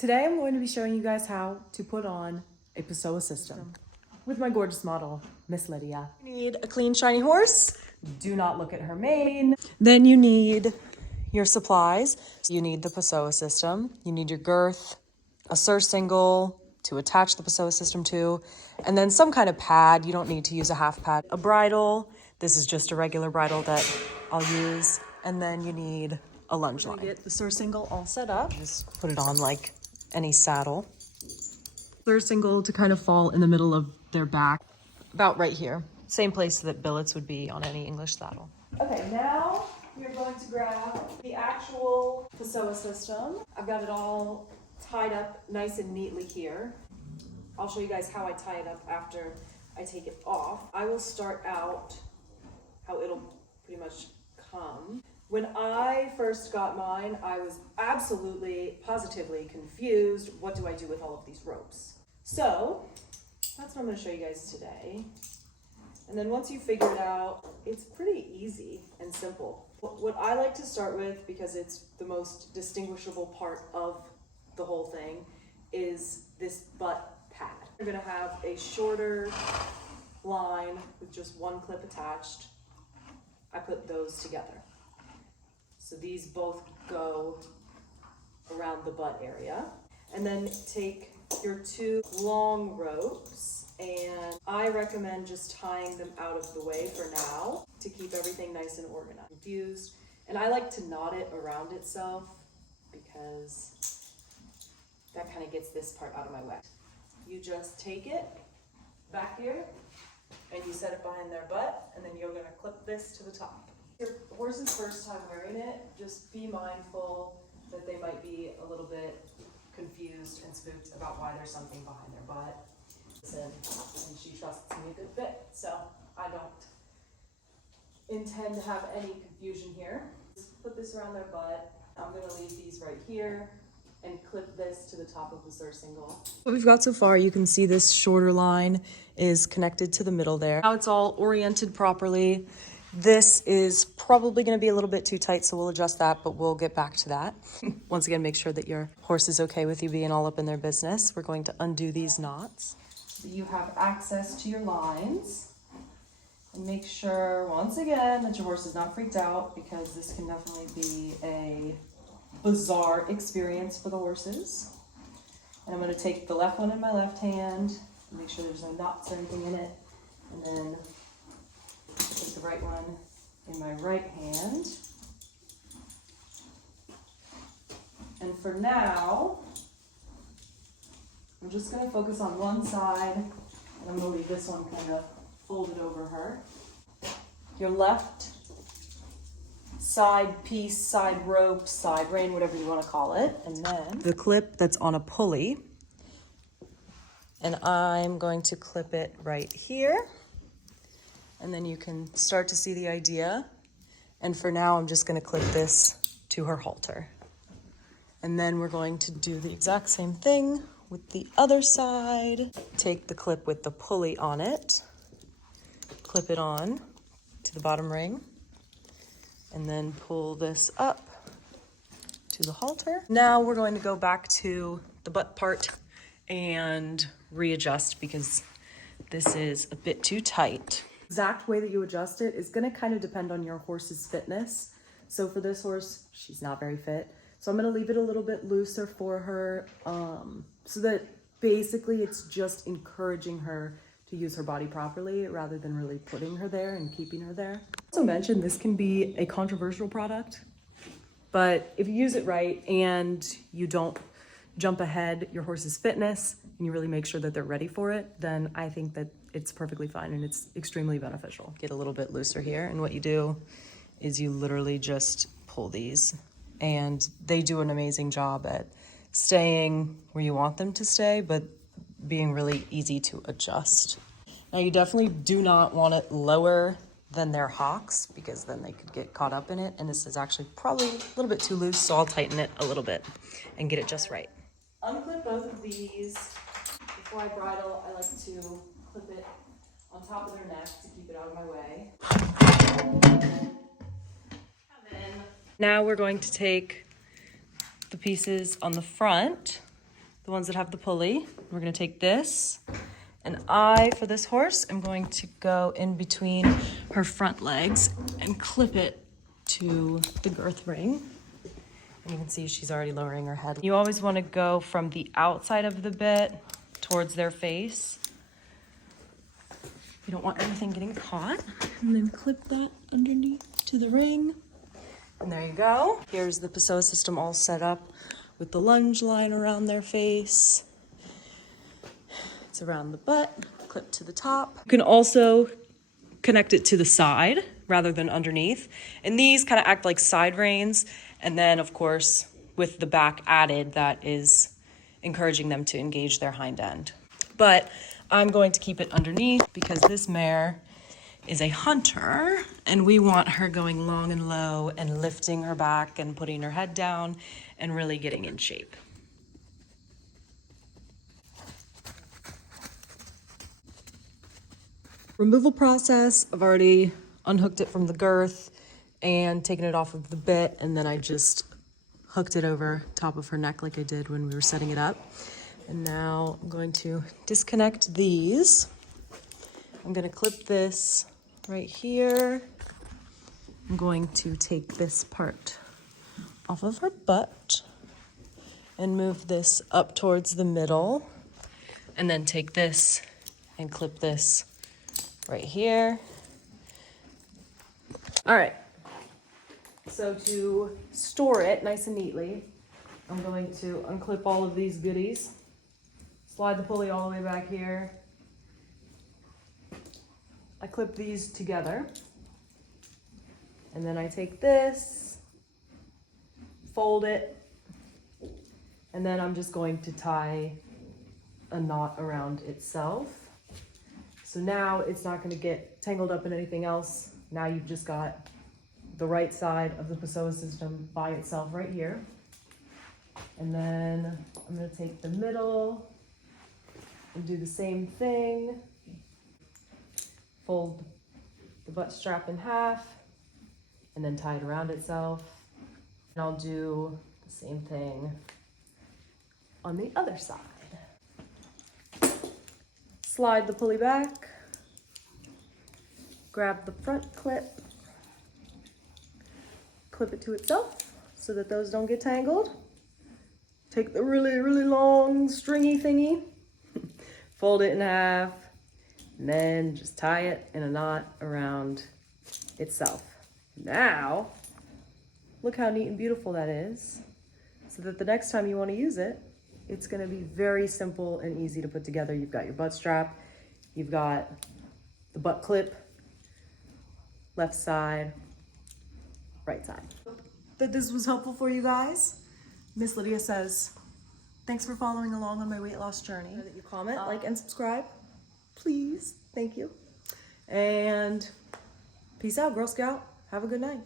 Today I'm going to be showing you guys how to put on a Pessoa system with my gorgeous model, Miss Lydia. You need a clean, shiny horse. Do not look at her mane. Then you need your supplies. So you need the Pessoa system. You need your girth, a surcingle to attach the Pessoa system to, and then some kind of pad. You don't need to use a half pad. A bridle. This is just a regular bridle that I'll use. And then you need a lunge line. Get the surcingle all set up. Just put it on like any saddle. Surcingle to kind of fall in the middle of their back, about right here. Same place that billets would be on any English saddle. Okay, now you're going to grab the actual Pessoa system. I've got it all tied up nice and neatly here. I'll show you guys how I tie it up after I take it off. I will start out how it'll pretty much come. When I first got mine, I was absolutely, positively confused. What do I do with all of these ropes? So that's what I'm going to show you guys today. And then once you figure it out, it's pretty easy and simple. What I like to start with, because it's the most distinguishable part of the whole thing, is this butt pad. You're going to have a shorter line with just one clip attached. I put those together. So these both go around the butt area. And then take your two long ropes, and I recommend just tying them out of the way for now to keep everything nice and organized. Confused. And I like to knot it around itself because that kind of gets this part out of my way. You just take it back here and you set it behind their butt, and then you're going to clip this to the top. Your horse's first time wearing it, just be mindful that they might be a little bit confused and spooked about why there's something behind their butt. And she trusts me a good bit, so I don't intend to have any confusion here. Just put this around their butt. I'm going to leave these right here and clip this to the top of the surcingle. What we've got so far, you can see this shorter line is connected to the middle there. Now it's all oriented properly. This is probably going to be a little bit too tight, so we'll adjust that, but we'll get back to that. Once again, make sure that your horse is okay with you being all up in their business. We're going to undo these knots so you have access to your lines. And make sure, once again, that your horse is not freaked out, because this can definitely be a bizarre experience for the horses. And I'm going to take the left one in my left hand, make sure there's no knots or anything in it, and then take the right one in my right hand. And for now, I'm just going to focus on one side, and I'm going to leave this one kind of folded over her. Your left side piece, side rope, side rein, whatever you want to call it. And then the clip that's on a pulley. And I'm going to clip it right here. And then you can start to see the idea. And for now, I'm just going to clip this to her halter. And then we're going to do the exact same thing with the other side. Take the clip with the pulley on it, clip it on to the bottom ring, and then pull this up to the halter. Now we're going to go back to the butt part and readjust, because this is a bit too tight. Exact way that you adjust it is going to kind of depend on your horse's fitness. So for this horse, she's not very fit. So I'm going to leave it a little bit looser for her, so that basically it's just encouraging her to use her body properly rather than really putting her there and keeping her there. Also mentioned, this can be a controversial product, but if you use it right and you don't jump ahead your horse's fitness and you really make sure that they're ready for it, then I think that it's perfectly fine and it's extremely beneficial. Get a little bit looser here, and what you do is you literally just pull these, and they do an amazing job at staying where you want them to stay, but being really easy to adjust. Now you definitely do not want it lower than their hocks, because then they could get caught up in it, and this is actually probably a little bit too loose, so I'll tighten it a little bit and get it just right. Unclip both of these. Before I bridle, I like to clip it on top of their neck to keep it out of my way. And then now we're going to take the pieces on the front the ones that have the pulley. We're gonna take this, and I, for this horse, am going to go in between her front legs and clip it to the girth ring. And you can see she's already lowering her head. You always wanna go from the outside of the bit towards their face. You don't want anything getting caught. And then clip that underneath to the ring. And there you go. Here's the Pessoa system all set up with the lunge line around their face. It's around the butt, clip to the top. You can also connect it to the side rather than underneath. And these kind of act like side reins. And then, of course, with the back added, that is encouraging them to engage their hind end. But I'm going to keep it underneath because this mare is a hunter and we want her going long and low and lifting her back and putting her head down and really getting in shape. Removal process, I've already unhooked it from the girth and taken it off of the bit, and then I just hooked it over top of her neck like I did when we were setting it up. And now I'm going to disconnect these. I'm gonna clip this right here. I'm going to take this part off of her butt and move this up towards the middle, and then take this and clip this right here. All right, so to store it nice and neatly, I'm going to unclip all of these goodies, slide the pulley all the way back here. I clip these together, and then I take this, fold it, and then I'm just going to tie a knot around itself. So now it's not going to get tangled up in anything else. Now you've just got the right side of the Pessoa system by itself right here. And then I'm going to take the middle and do the same thing. Fold the butt strap in half and then tie it around itself. And I'll do the same thing on the other side. Slide the pulley back, grab the front clip, clip it to itself so that those don't get tangled. Take the really, really long stringy thingy, fold it in half, and then just tie it in a knot around itself. Now, look how neat and beautiful that is, so that the next time you want to use it, it's going to be very simple and easy to put together. You've got your butt strap, you've got the butt clip, left side, right side. That this was helpful for you guys. Miss Lydia says, thanks for following along on my weight loss journey. That you comment, like, and subscribe, please. Thank you. And peace out, Girl Scout. Have a good night.